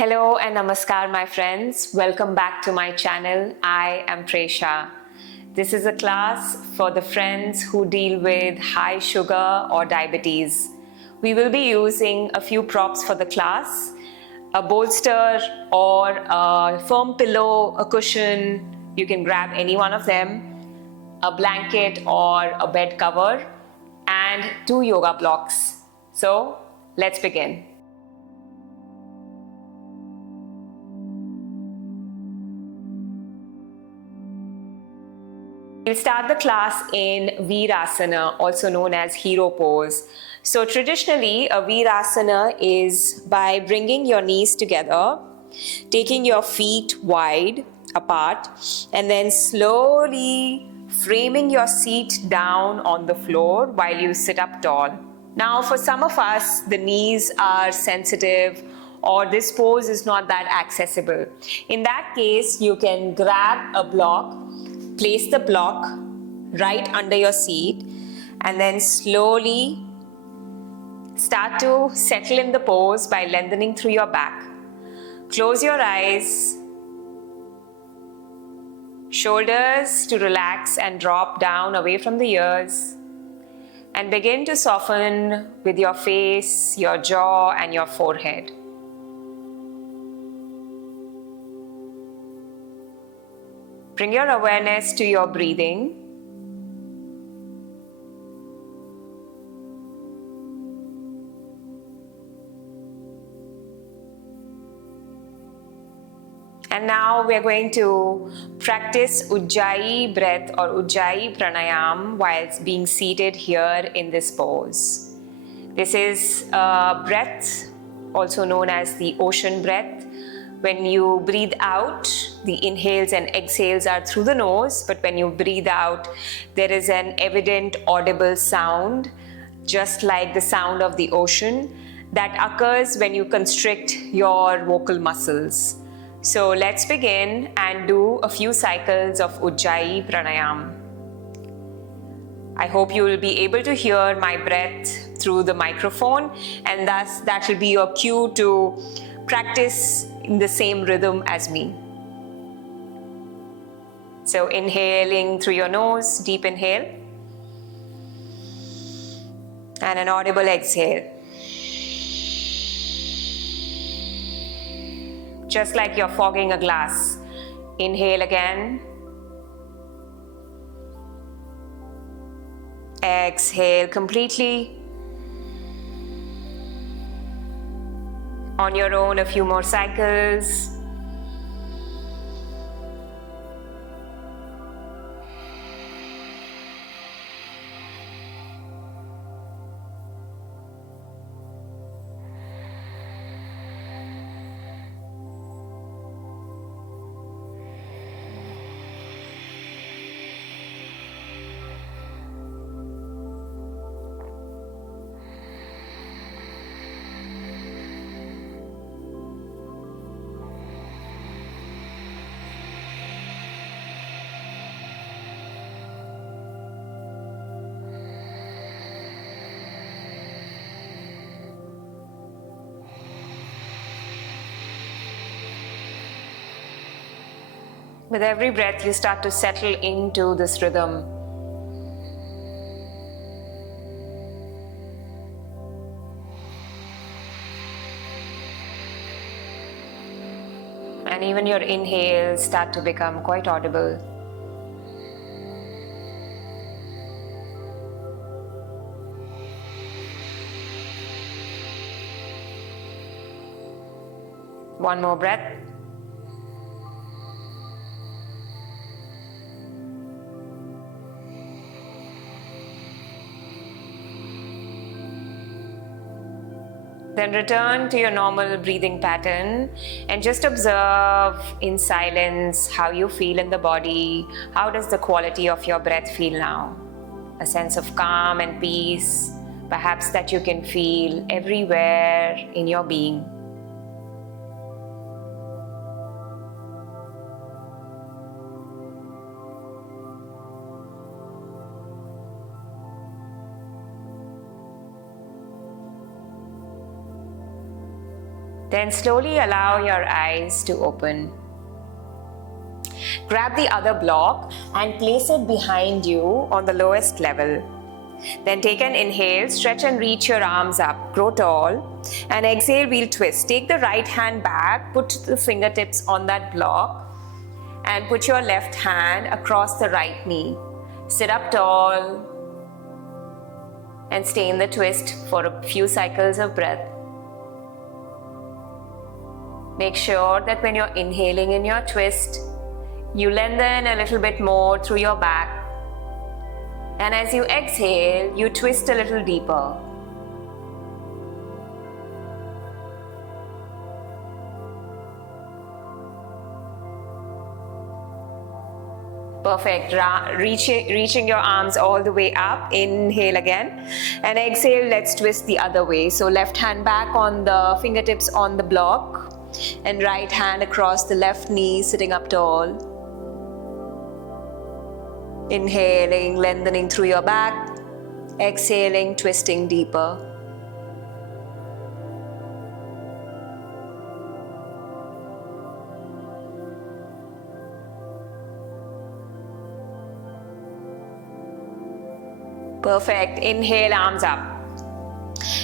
Hello and namaskar, my friends. Welcome back to my channel. I am Presha. This is a class for the friends who deal with high sugar or diabetes. We will be using a few props for the class: a bolster or a firm pillow, a cushion. You can grab any one of them, a blanket or a bed cover, and 2 yoga blocks. So let's begin. We'll start the class in Virasana, also known as hero pose. So traditionally, a Virasana is by bringing your knees together, taking your feet wide apart, and then slowly framing your seat down on the floor while you sit up tall. Now, for some of us, the knees are sensitive or this pose is not that accessible. In that case, you can grab a block, place the block right under your seat, and then slowly start to settle in the pose by lengthening through your back. Close your eyes, shoulders to relax and drop down away from the ears, and begin to soften with your face, your jaw, and your forehead. Bring your awareness to your breathing. And now we are going to practice Ujjayi breath or Ujjayi pranayam whilst being seated here in this pose. This is a breath also known as the ocean breath. When you breathe out, the inhales and exhales are through the nose, but when you breathe out, there is an evident audible sound, just like the sound of the ocean, that occurs when you constrict your vocal muscles. So let's begin and do a few cycles of Ujjayi pranayam. I hope you will be able to hear my breath through the microphone, and thus that will be your cue to practice in the same rhythm as me. So inhaling through your nose, deep inhale, and an audible exhale. Just like you're fogging a glass. Inhale again. Exhale completely. On your own, a few more cycles. With every breath, you start to settle into this rhythm. And even your inhales start to become quite audible. One more breath. Then return to your normal breathing pattern and just observe in silence how you feel in the body. How does the quality of your breath feel now? A sense of calm and peace, perhaps that you can feel everywhere in your being. Then slowly allow your eyes to open. Grab the other block and place it behind you on the lowest level. Then take an inhale, stretch and reach your arms up, grow tall, and exhale, we'll twist. Take the right hand back, put the fingertips on that block, and put your left hand across the right knee. Sit up tall and stay in the twist for a few cycles of breath. Make sure that when you're inhaling in your twist, you lengthen a little bit more through your back. And as you exhale, you twist a little deeper. Perfect. Reaching your arms all the way up. Inhale again. And exhale, let's twist the other way. So left hand back on the fingertips on the block. And right hand across the left knee, sitting up tall. Inhaling, lengthening through your back. Exhaling, twisting deeper. Perfect. Inhale, arms up.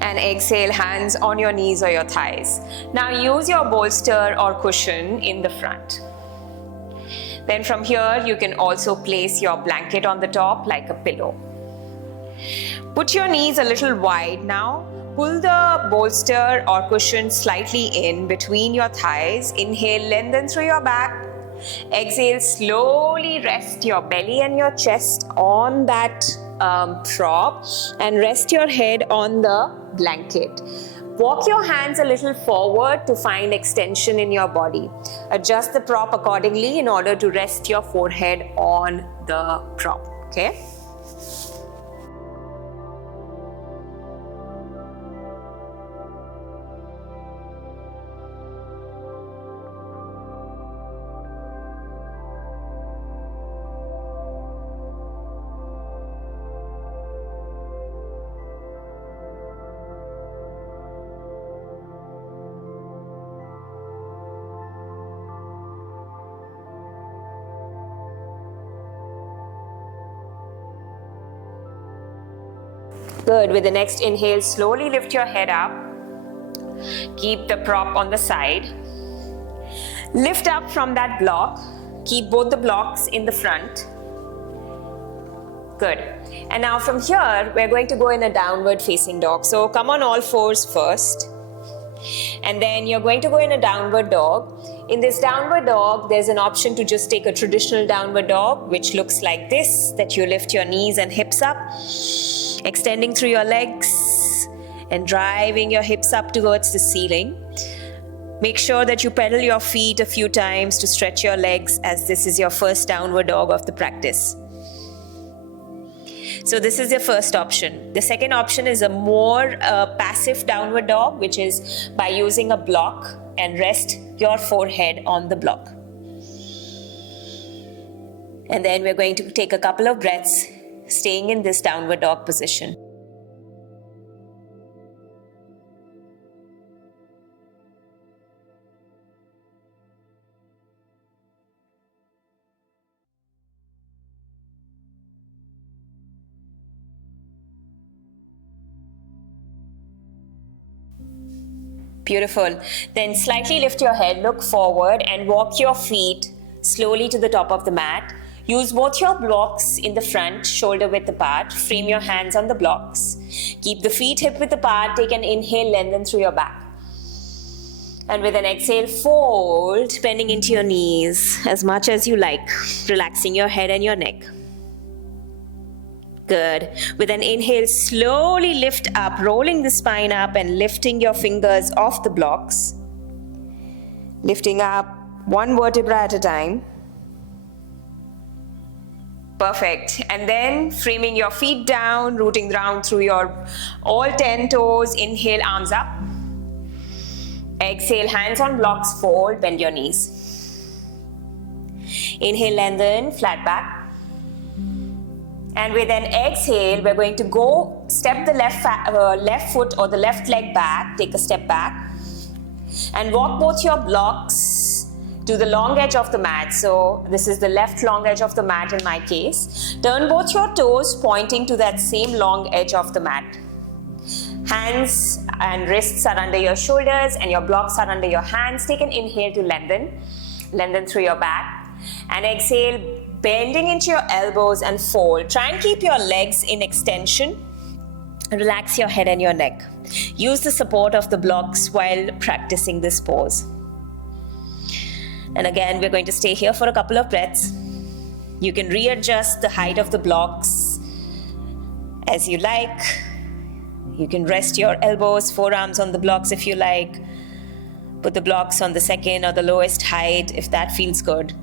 And exhale, hands on your knees or your thighs. Now use your bolster or cushion in the front. Then from here, you can also place your blanket on the top like a pillow. Put your knees a little wide now. Pull the bolster or cushion slightly in between your thighs. Inhale, lengthen through your back. Exhale, slowly rest your belly and your chest on that prop and rest your head on the blanket. Walk your hands a little forward to find extension in your body. Adjust the prop accordingly in order to rest your forehead on the prop. Okay? Good. With the next inhale, slowly lift your head up. Keep the prop on the side. Lift up from that block. Keep both the blocks in the front. Good. And now from here, we're going to go in a downward facing dog. So come on all fours first. And then you're going to go in a downward dog. In this downward dog, there's an option to just take a traditional downward dog, which looks like this, that you lift your knees and hips up, extending through your legs and driving your hips up towards the ceiling. Make sure that you pedal your feet a few times to stretch your legs, as this is your first downward dog of the practice. So this is your first option. The second option is a more passive downward dog, which is by using a block and rest your forehead on the block. And then we're going to take a couple of breaths, staying in this downward dog position. Beautiful. Then slightly lift your head, look forward and walk your feet slowly to the top of the mat. Use both your blocks in the front, shoulder width apart. Frame your hands on the blocks. Keep the feet hip width apart. Take an inhale, lengthen through your back. And with an exhale, fold, bending into your knees as much as you like, relaxing your head and your neck. Good. With an inhale, slowly lift up, rolling the spine up and lifting your fingers off the blocks. Lifting up one vertebra at a time. Perfect. And then framing your feet down, rooting down through your all 10 toes. Inhale, arms up. Exhale, hands on blocks, fold, bend your knees. Inhale, lengthen, flat back. And with an exhale, we're going to go step the left foot or the left leg back, take a step back. And walk both your blocks to the long edge of the mat. So this is the left long edge of the mat in my case. Turn both your toes pointing to that same long edge of the mat. Hands and wrists are under your shoulders and your blocks are under your hands. Take an inhale to lengthen. Lengthen through your back. And exhale, bending into your elbows and fold. Try and keep your legs in extension. Relax your head and your neck. Use the support of the blocks while practicing this pose. And again, we're going to stay here for a couple of breaths. You can readjust the height of the blocks as you like. You can rest your elbows, forearms on the blocks if you like. Put the blocks on the second or the lowest height if that feels good.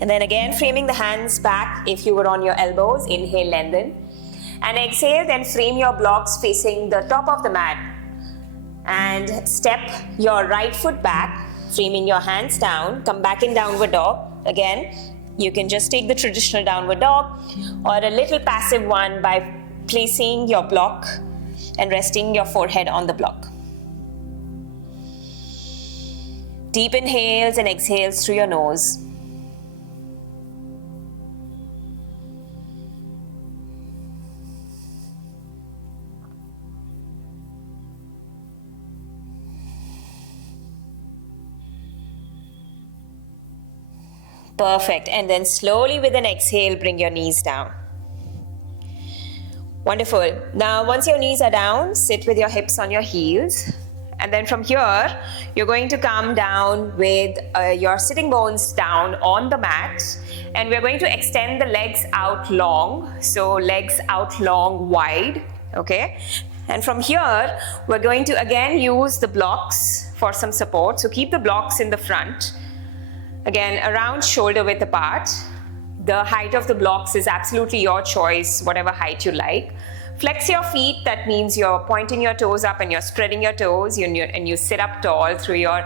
And then again, framing the hands back if you were on your elbows. Inhale, lengthen. And exhale, then frame your blocks facing the top of the mat. And step your right foot back, framing your hands down. Come back in downward dog. Again, you can just take the traditional downward dog or a little passive one by placing your block and resting your forehead on the block. Deep inhales and exhales through your nose. Perfect. And then slowly with an exhale, bring your knees down. Wonderful. Now, once your knees are down, sit with your hips on your heels. And then from here, you're going to come down with your sitting bones down on the mat. And we're going to extend the legs out long. So legs out long, wide. Okay. And from here, we're going to again use the blocks for some support. So keep the blocks in the front. Again, around shoulder width apart. The height of the blocks is absolutely your choice, whatever height you like. Flex your feet, that means you're pointing your toes up and you're spreading your toes and you sit up tall through your,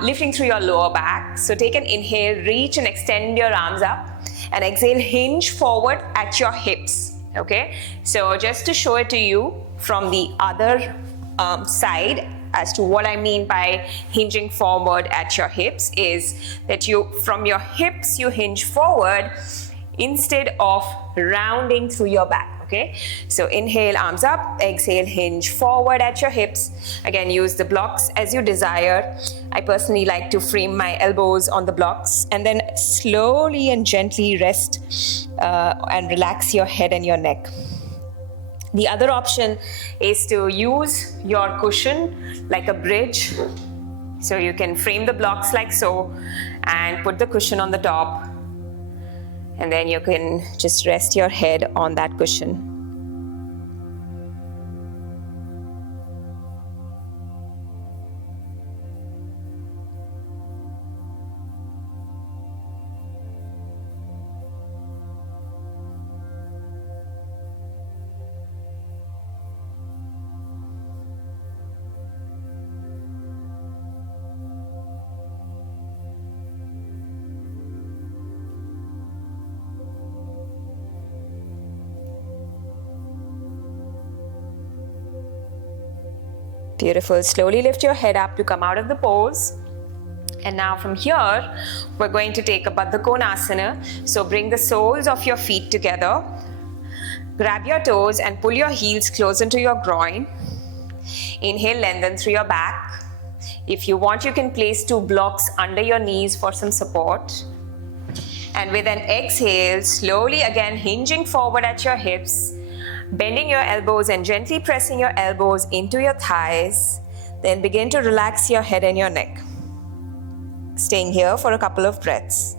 lifting through your lower back. So take an inhale, reach and extend your arms up and exhale, hinge forward at your hips, okay? So just to show it to you from the other side, as to what I mean by hinging forward at your hips is that from your hips you hinge forward instead of rounding through your back, okay? So inhale, arms up, exhale, hinge forward at your hips. Again, use the blocks as you desire. I personally like to frame my elbows on the blocks and then slowly and gently rest and relax your head and your neck. The other option is to use your cushion like a bridge. So you can frame the blocks like so and put the cushion on the top. And then you can just rest your head on that cushion. Beautiful. Slowly lift your head up to come out of the pose. And now from here, we're going to take a Baddha Konasana. So bring the soles of your feet together. Grab your toes and pull your heels close into your groin. Inhale, lengthen through your back. If you want, you can place 2 blocks under your knees for some support. And with an exhale, slowly again hinging forward at your hips. Bending your elbows and gently pressing your elbows into your thighs. Then begin to relax your head and your neck. Staying here for a couple of breaths.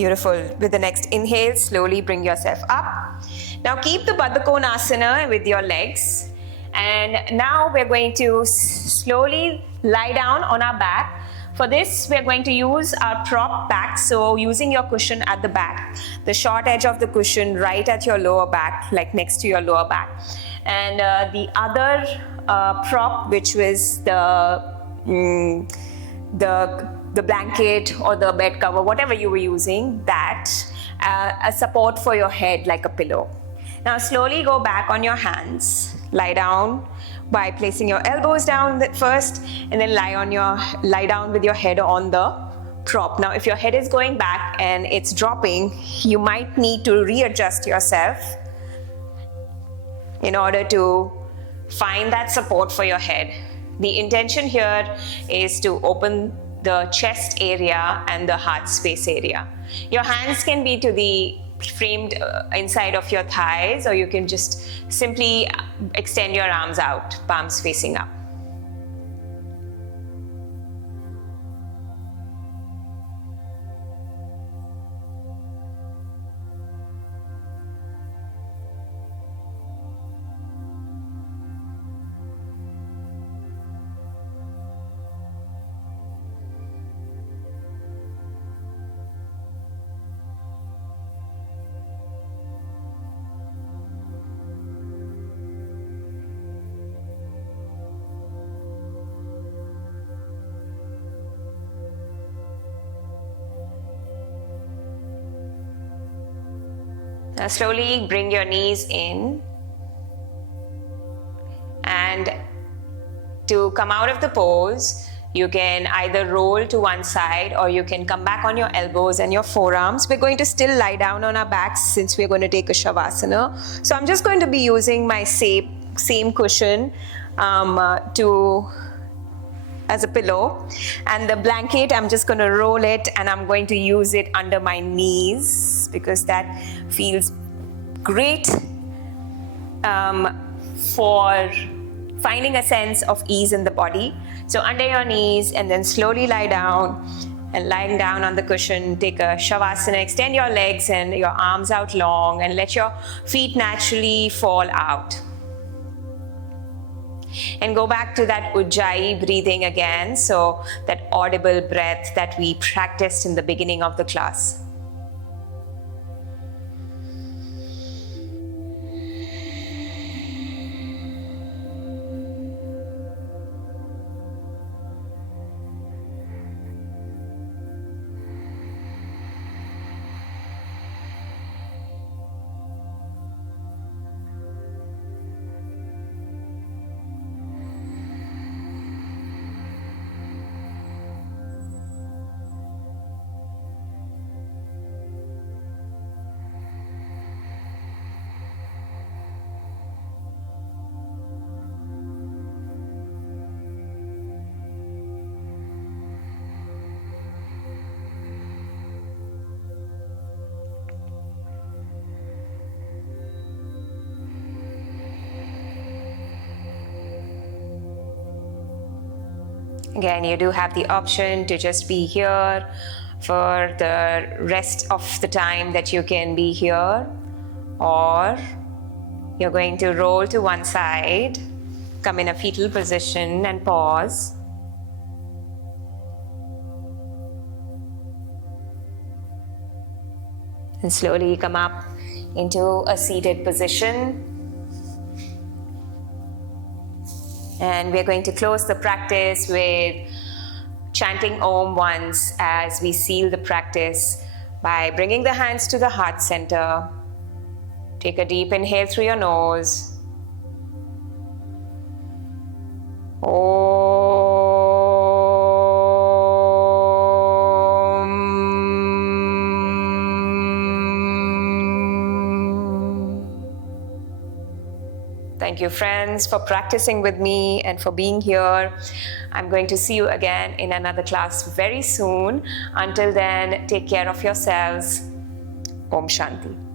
Beautiful. With the next inhale, slowly bring yourself up. Now keep the Baddha Konasana with your legs. And now we're going to slowly lie down on our back. For this, we're going to use our prop back. So using your cushion at the back, the short edge of the cushion right at your lower back, like next to your lower back. And the other prop, which was the blanket or the bed cover, whatever you were using, that a support for your head like a pillow. Now slowly go back on your hands. Lie down by placing your elbows down first, and then lie down with your head on the prop. Now if your head is going back and it's dropping, you might need to readjust yourself in order to find that support for your head. The intention here is to open the chest area and the heart space area. Your hands can be to the framed inside of your thighs, or you can just simply extend your arms out, palms facing up. Now slowly bring your knees in, and to come out of the pose, you can either roll to one side or you can come back on your elbows and your forearms. We're going to still lie down on our backs since we're going to take a Shavasana. So I'm just going to be using my same cushion as a pillow, and the blanket I'm just going to roll it, and I'm going to use it under my knees because that feels great for finding a sense of ease in the body. So under your knees, and then slowly lie down, and lying down on the cushion, take a Shavasana. Extend your legs and your arms out long, and let your feet naturally fall out. And go back to that Ujjayi breathing again, so that audible breath that we practiced in the beginning of the class. Again, you do have the option to just be here for the rest of the time that you can be here, or you're going to roll to one side, come in a fetal position and pause. And slowly come up into a seated position. And we're going to close the practice with chanting Om once as we seal the practice by bringing the hands to the heart center. Take a deep inhale through your nose. Thank you, friends, for practicing with me and for being here. I'm going to see you again in another class very soon. Until then, take care of yourselves. Om Shanti.